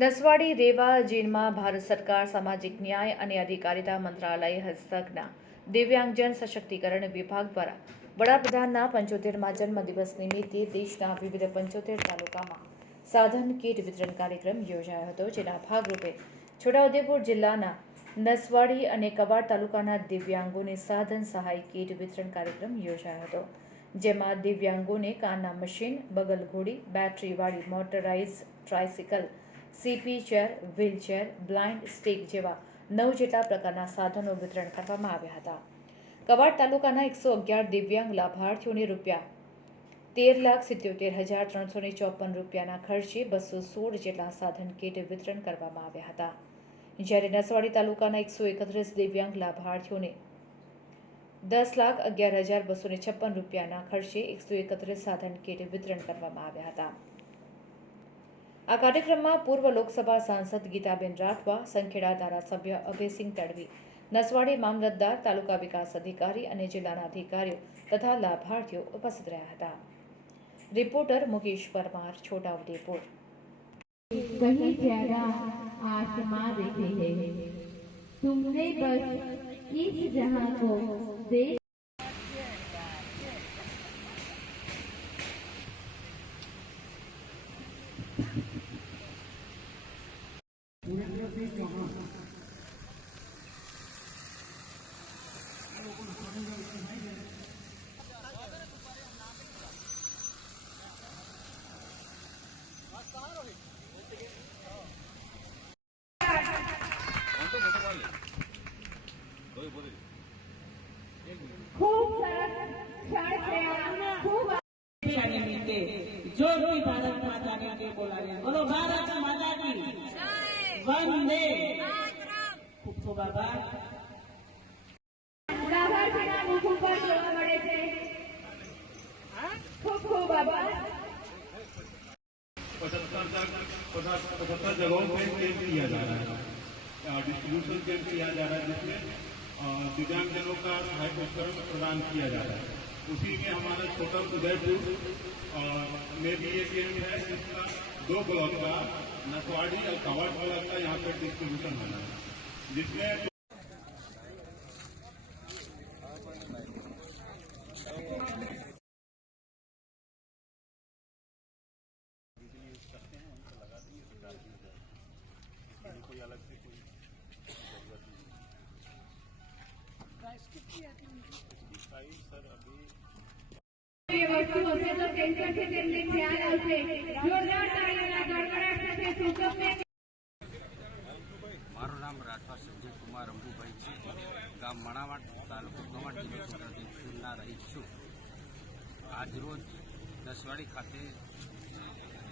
નસવાડી રેવા જેલમાં ભારત સરકાર સામાજિક ન્યાય અને અધિકારિતા મંત્રાલય હસ્તકના દિવ્યાંગજન સશક્તિકરણ વિભાગ દ્વારા વડાપ્રધાનના 75મા જન્મદિવસ નિમિત્તે દેશના વિવિધ 75 તાલુકામાં સાધન કીટ વિતરણ કાર્યક્રમ યોજાયો હતો, જેના ભાગરૂપે છોટાઉદેપુર જિલ્લાના નસવાડી અને કવાડ તાલુકાના દિવ્યાંગોને સાધન સહાય કીટ વિતરણ કાર્યક્રમ યોજાયો હતો, જેમાં દિવ્યાંગોને કાનના મશીન, બગલ ઘોડી, બેટરીવાળી motorized tricycle, CP chair, wheelchair, blind stick જેવા 9 જેટલા પ્રકારના સાધનો વિતરણ કરવામાં આવ્યા હતા. કવાડ તાલુકાના 111 દિવ્યાંગ લાભાર્થીઓને ₹13,77,354 રૂપિયાના ખર્ચે 216 જેટલા સાધન કીટ વિતરણ કરવામાં આવ્યા હતા, જ્યારે નસવાડી તાલુકાના 131 દિવ્યાંગ લાભાર્થીઓને ₹10,11,256 રૂપિયાના ખર્ચે 131 સાધન કીટ વિતરણ કરવામાં આવ્યા હતા. આ કાર્યક્રમમાં પૂર્વ લોકસભા સાંસદ ગીતાબેન રાઠવા, સંખેડા ધારાસભ્ય અભયસિંહ તડવી, નસવાડી મામલતદાર, તાલુકા વિકાસ અધિકારી અને જિલ્લાના અધિકારીઓ તથા લાભાર્થીઓ ઉપસ્થિત રહ્યા હતા. રિપોર્ટર મુકેશ પરમાર, છોટાઉદેપુર. कहीं जगह आसमां देखे हैं, तुमने बस इस जहां को देख खूब सरस क्षण से खूब निमित्ते जोरથી ભારત માતાને કે બોલાવે. બોલો ભારત માતા કી જય. વંદે માતરમ. ખૂબ ખૂબ આભાર. લાભાર્થીના મુખ ઉપર જોવા મળે છે. ખૂબ ખૂબ આભાર. 75 जगहों पे कैंप किया जा रहा है, डिस्ट्रीब्यूशन कैंप किया जा रहा है, जिसमें दिव्यांगजनों का सहायक उपकरण प्रदान किया जा रहा है. उसी में हमारा छोटा उदयपुर में भी ये कैंप है, जिसका 2 ब्लॉक का नसवाड़ी और कवाड़ ब्लॉक का यहाँ पर डिस्ट्रीब्यूशन होना है, जिसमें कोई अलग से कोई जरूरत नहीं. सर अभी ये वस्तु हसे तो टेंशन से तेમને ખ્યાલ આવશે. જોરદાર તાળીઓના ગડગડાટ સાથે સુગમને. મારું નામ રાઠવા સંજય કુમાર અંબુભાઈ છે. ગામ મણાવાડ, તાલુકો કવાડ, જિલ્લો છોટાઉદેપુરના રહીશ છું. આજરોજ નસવાડી ખાતે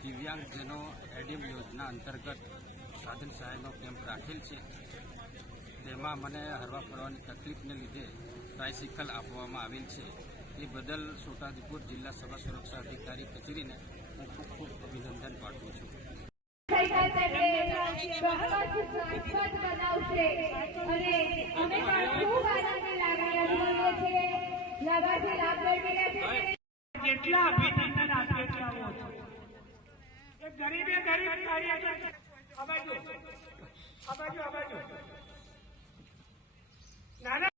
દિવ્યાંગજનો એડીએમ યોજના અંતર્ગત સાધન સહાયનો કેમ્પ રાખેલ છે. તેમાં મને હરવા ફરવાની તકલીફને લીધે ટ્રાયસિકલ આપવામાં આવેલ છે. એ બદલ છોટાઉદેપુર જિલ્લા સભા સુરક્ષા અધિકારી કચેરીને હું ખૂબ ખૂબ અભિનંદન પાઠવું છું. કેટલા અભિનંદન આપીએ છીએ. એ ગરીબે ગરીબ કાર્ય છે. આ બાજુ નાના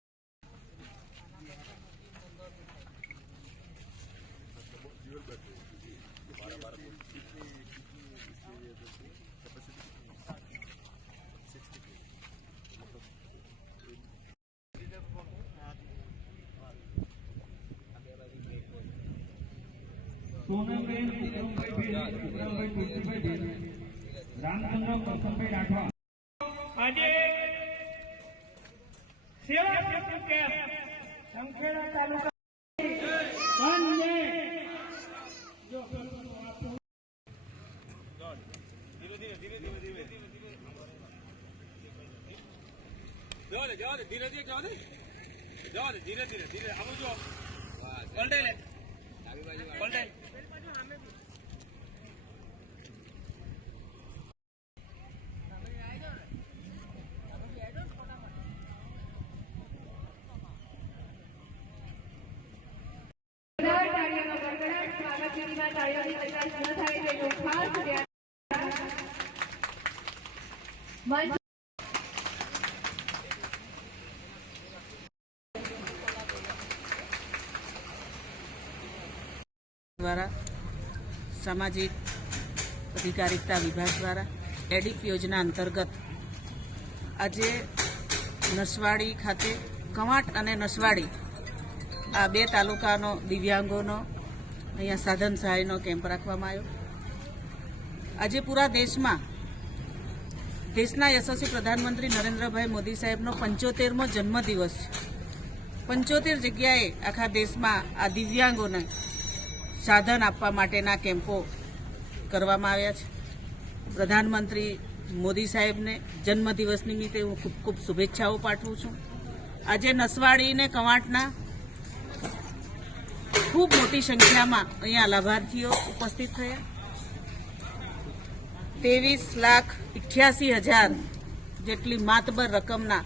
સોનમબેન રામચંદ્ર કરશનભાઈ રાઠવા આજે સેવા સેતુ કેમ્પ સંખેડા તાલુકા વંદે. ધીરે ધીરે આવું જો પલટે લે પલટે. તાળીઓની કચાશ ન થાય તેનું ખાસ ધ્યાન મંચ દ્વારા સામાજિક અધિકારિતા વિભાગ દ્વારા એડિપ યોજના અંતર્ગત આજે નસવાડી ખાતે કવાંટ અને નસવાડી આ બે તાલુકાનો દિવ્યાંગોનો અહીંયા સાધન સહાયનો કેમ્પ રાખવામાં આવ્યો. આજે પૂરા દેશના યશસ્વી પ્રધાનમંત્રી નરેન્દ્રભાઈ મોદી સાહેબનો 75મો જન્મદિવસ છે. 75 જગ્યાએ આખા દેશમાં આ દિવ્યાંગોને સાધન આપવા માટેના કેમ્પો કરવામાં આવ્યા છે. પ્રધાનમંત્રી મોદી સાહેબને જન્મદિવસ નિમિત્તે હું ખૂબ ખૂબ શુભેચ્છાઓ પાઠવું છું. આજે નસવાડી અને કવાંટના ખૂબ મોટી સંખ્યામાં અહીંયા લાભાર્થીઓ ઉપસ્થિત થયા. 23,88,000 જેટલી માતબર રકમના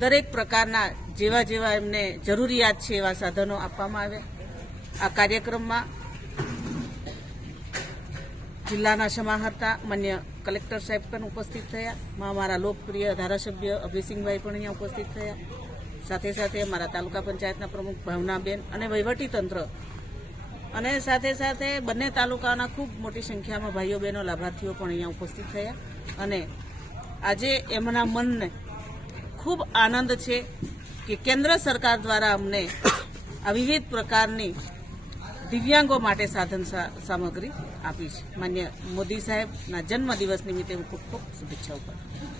દરેક પ્રકારના જેવા એમને જરૂરિયાત છે એવા સાધનો આપવામાં આવ્યા. આ કાર્યક્રમમાં જિલ્લાના સમાહર્તા માન્ય કલેક્ટર સાહેબ પણ ઉપસ્થિત થયા. અમારા લોકપ્રિય ધારાસભ્ય અભયસિંહભાઈ પણ અહીંયા ઉપસ્થિત થયા. સાથે સાથે અમારા તાલુકા પંચાયતના પ્રમુખ ભાવનાબેન અને વહીવટીતંત્ર અને સાથે બંને તાલુકાના ખૂબ મોટી સંખ્યામાં ભાઈઓ બહેનો લાભાર્થીઓ પણ અહીંયા ઉપસ્થિત થયા. અને આજે એમના મનને ખૂબ આનંદ છે કે કેન્દ્ર સરકાર દ્વારા અમને આ વિવિધ પ્રકારની દિવ્યાંગો માટે સાધન સામગ્રી આપી છે. માન્ય મોદી સાહેબના જન્મદિવસ નિમિત્તે હું ખૂબ ખૂબ શુભેચ્છાઓ પાઠવું છું.